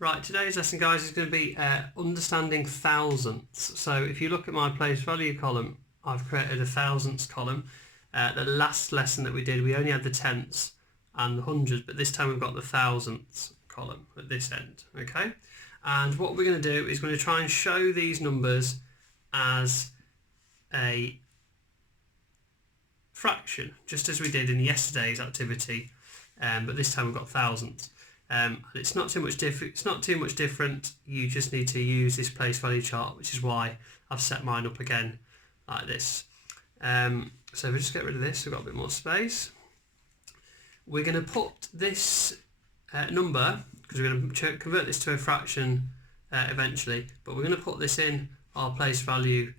Right, today's lesson, guys, is going to be understanding thousandths. So if you look at my place value column, I've created a thousandths column. The last lesson that we did, we only had the tenths and the hundreds, but this time we've got the thousandths column at this end, okay? And what we're going to do is going to try and show these numbers as a fraction, just as we did in yesterday's activity, but this time we've got thousandths. It's not too much different. You just need to use this place value chart, which is why I've set mine up again like this. So if we just get rid of this, we've got a bit more space. We're going to put this number, because we're going to convert this to a fraction eventually, but we're going to put this in our place value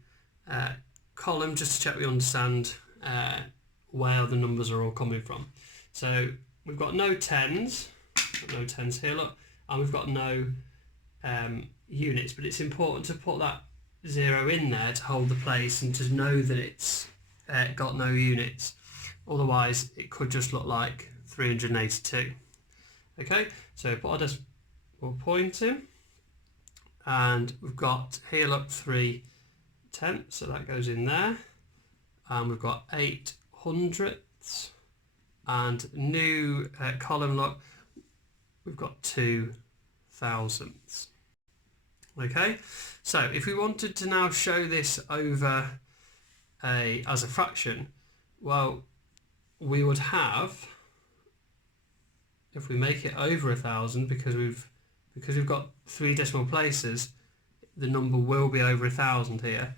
column just to check we understand where the numbers are all coming from. So we've got no tens. No tens here, look, and we've got no units, but it's important to put that 0 in there to hold the place and to know that it's got no units. Otherwise it could just look like 382. Okay, so put our decimal point in, and we've got here, look, 3 tenths, so that goes in there, and we've got 8 hundredths, and new column, look, we've got 2 thousandths. Okay, so if we wanted to now show this over as a fraction, well, we would have, if we make it over 1,000, because we've got 3 decimal places, the number will be over 1,000 here.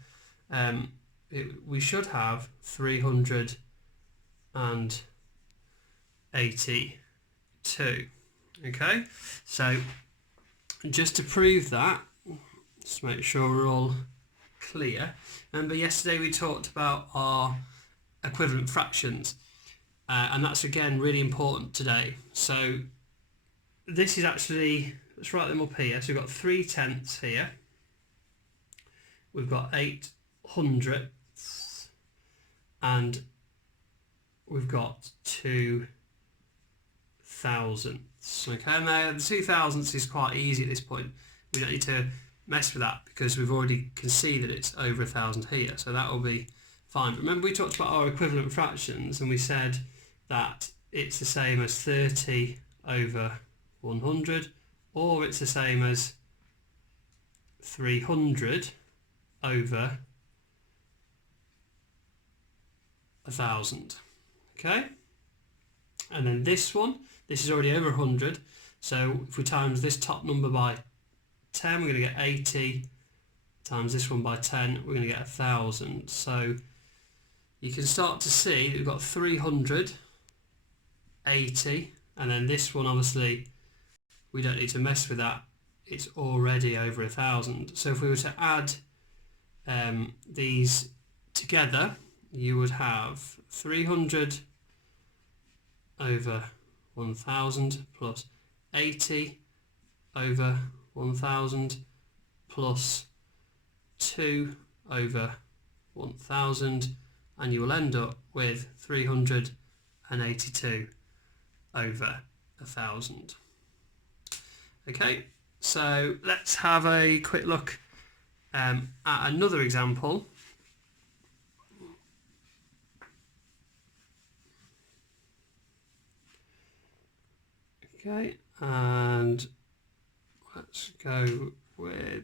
We should have 382. Okay, so just to prove that, just make sure we're all clear. Remember yesterday we talked about our equivalent fractions, and that's again really important today. So this is actually, let's write them up here. So we've got 3 tenths here, we've got 8 hundredths, and we've got 2 thousandths. Okay, now the 2 thousandths is quite easy at this point. We don't need to mess with that because we've already can see that it's over 1,000 here, so that will be fine. But remember we talked about our equivalent fractions, and we said that it's the same as 30 over 100, or it's the same as 300 over 1,000. Okay, and then this one, this is already over 100, so if we times this top number by 10, we're going to get 80, times this one by 10, we're going to get 1,000. So you can start to see that we've got 300, 80, and then this one, obviously, we don't need to mess with that. It's already over 1,000. So if we were to add these together, you would have 300 over 1,000 plus 80 over 1,000 plus 2 over 1,000, and you will end up with 382 over 1,000. Okay, so let's have a quick look at another example. Okay, and let's go with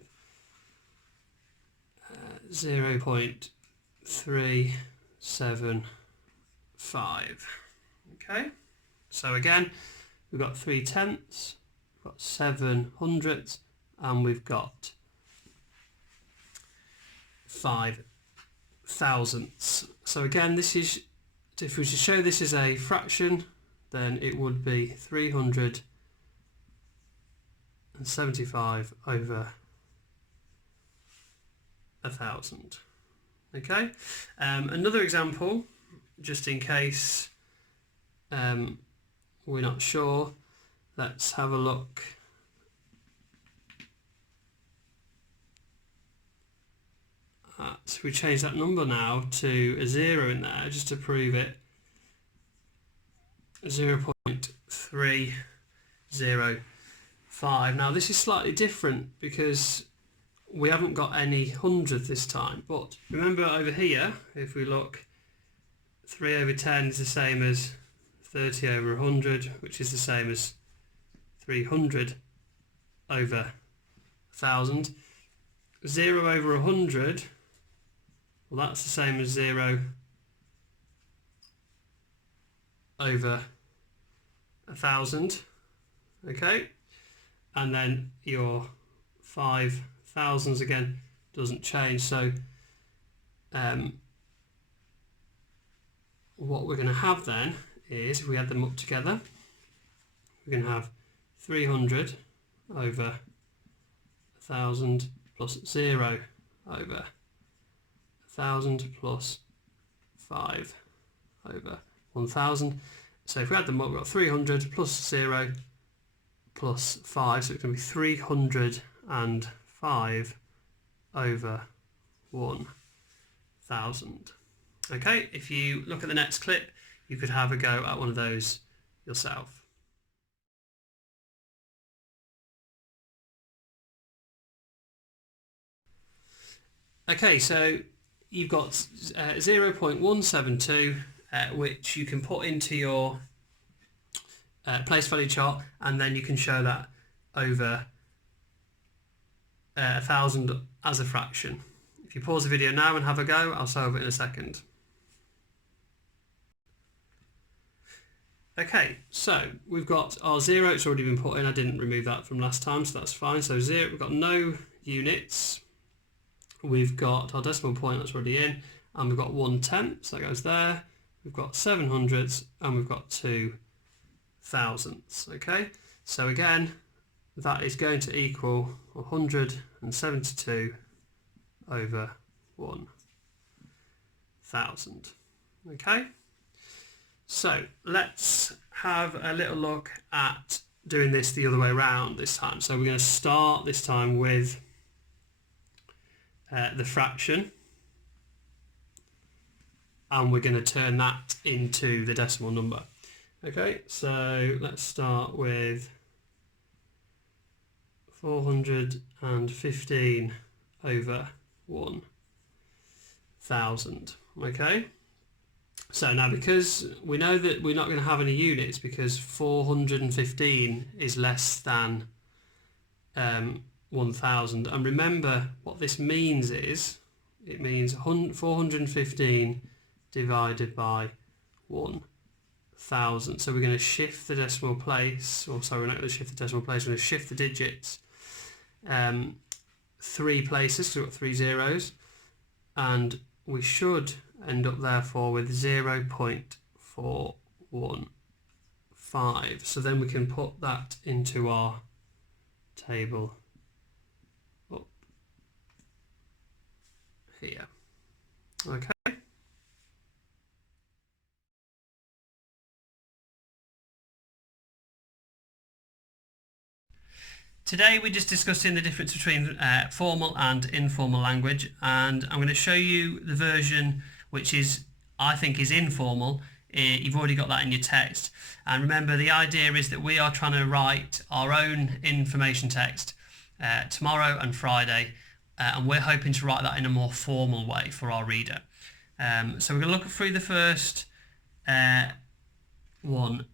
0.375. Okay, so again, we've got 3 tenths, we've got 7 hundredths, and we've got 5 thousandths. So again, this is, if we should show this as a fraction, then it would be 375 over 1,000. Okay, another example, just in case we're not sure, let's have a look. So we change that number now to a 0 in there just to prove it. 0.305. 5. Now this is slightly different because we haven't got any hundredth this time, but remember over here, if we look, 3 over 10 is the same as 30 over 100, which is the same as 300 over 1,000. 0 over 100, well, that's the same as 0 over 1,000, okay? And then your 5,000s again doesn't change, so what we're going to have then is, if we add them up together, we're going to have 300 over 1,000 plus 0 over 1,000 plus 5 over 1,000. So if we add them up, we've got 300 plus 0 plus 5, so it's going to be 305 over 1,000. Okay, if you look at the next clip, you could have a go at one of those yourself. Okay, so you've got 0.172, which you can put into your place value chart, and then you can show that over 1,000 as a fraction. If you pause the video now and have a go, I'll solve it in a second. Okay, so we've got our 0, it's already been put in, I didn't remove that from last time, so that's fine. So 0, we've got no units, we've got our decimal point, that's already in, and we've got 1/10, so that goes there, we've got 700s, and we've got 2 thousandths, okay? So again, that is going to equal 172 over 1,000, okay? So let's have a little look at doing this the other way around this time. So we're going to start this time with the fraction, and we're going to turn that into the decimal number. Okay, so let's start with 415 over 1,000. Okay, so now because we know that we're not going to have any units because 415 is less than 1,000, and remember what this means is, it means 415 divided by 1,000. So we're going to shift the decimal place, or sorry, we're not going to shift the decimal place, we're going to shift the digits 3 places, so we've got 3 zeros, and we should end up therefore with 0.415. So then we can put that into our table up here. Okay. Today we're just discussing the difference between formal and informal language, and I'm going to show you the version which is, I think, is informal. You've already got that in your text, and remember the idea is that we are trying to write our own information text tomorrow and Friday, and we're hoping to write that in a more formal way for our reader. So we're going to look through the first one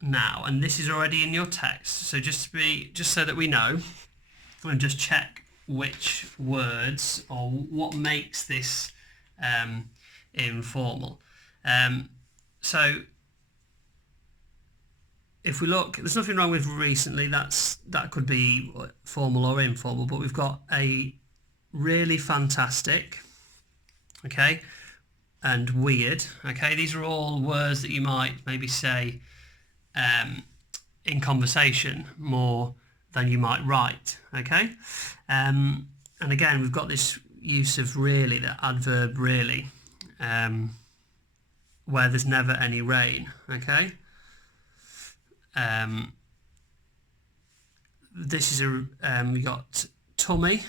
now, and this is already in your text, so just so that we know, and just check which words or what makes this informal. So if we look, there's nothing wrong with recently, that could be formal or informal, but we've got a really fantastic, okay, and weird, okay. These are all words that you might maybe say in conversation more than you might write, okay. And again, we've got this use of really, the adverb really, where there's never any rain, okay. This is we got tummy.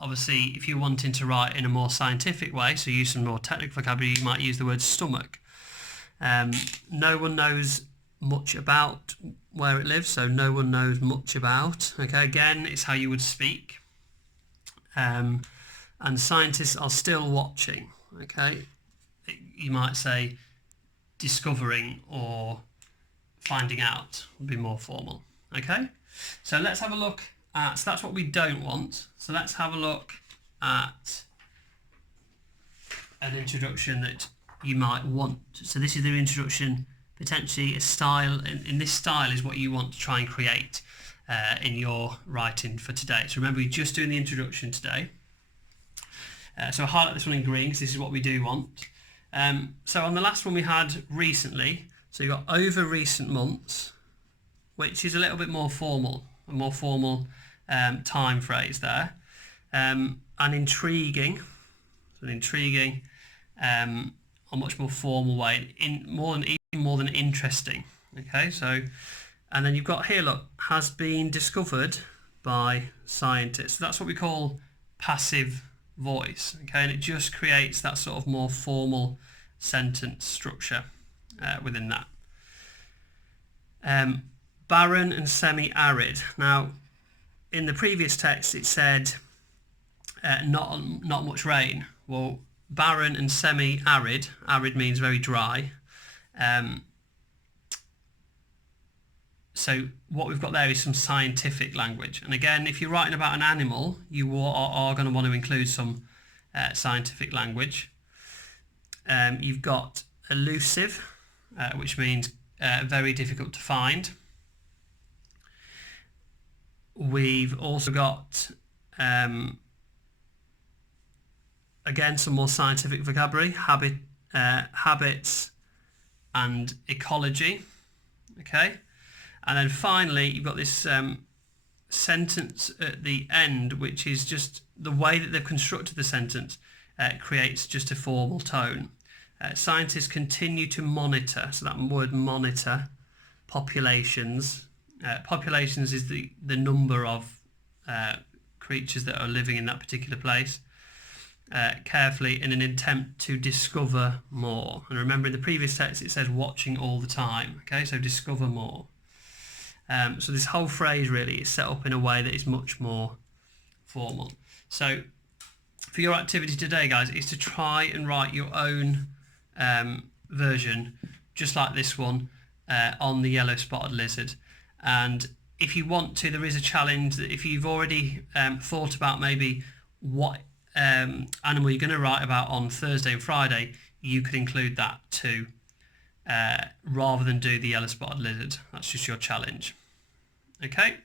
Obviously, if you're wanting to write in a more scientific way, so use some more technical vocabulary, you might use the word stomach. No one knows much about where it lives, so no one knows much about. Okay, again, it's how you would speak. And scientists are still watching. Okay, you might say discovering or finding out would be more formal. Okay, so let's have a look at, so that's what we don't want. So let's have a look at an introduction that you might want. So this is the introduction, potentially a style, in this style is what you want to try and create in your writing for today. So remember, we're just doing the introduction today. So I'll highlight this one in green because this is what we do want. So on the last one we had recently, so you've got over recent months, which is a little bit more formal, a more formal time phrase there. And intriguing, so intriguing, a much more formal way, even more than interesting. Okay, so, and then you've got here, look, has been discovered by scientists. So that's what we call passive voice. Okay, and it just creates that sort of more formal sentence structure within that. Barren and semi-arid. Now, in the previous text, it said not much rain. Well, barren and semi-arid. Arid means very dry. So what we've got there is some scientific language. And again, if you're writing about an animal, you are going to want to include some scientific language. You've got elusive, which means very difficult to find. We've also got, again, some more scientific vocabulary, habits and ecology. Okay. And then finally, you've got this sentence at the end, which is just the way that they've constructed the sentence creates just a formal tone. Scientists continue to monitor, so that word monitor, populations. Populations is the number of creatures that are living in that particular place, carefully in an attempt to discover more. And remember, in the previous text it says watching all the time. Okay, so discover more. So this whole phrase really is set up in a way that is much more formal. So for your activity today, guys, is to try and write your own version, just like this one, on the yellow spotted lizard. And if you want to, there is a challenge that if you've already thought about maybe what animal you're going to write about on Thursday and Friday, you could include that too. Rather than do the yellow spotted lizard. That's just your challenge. Okay.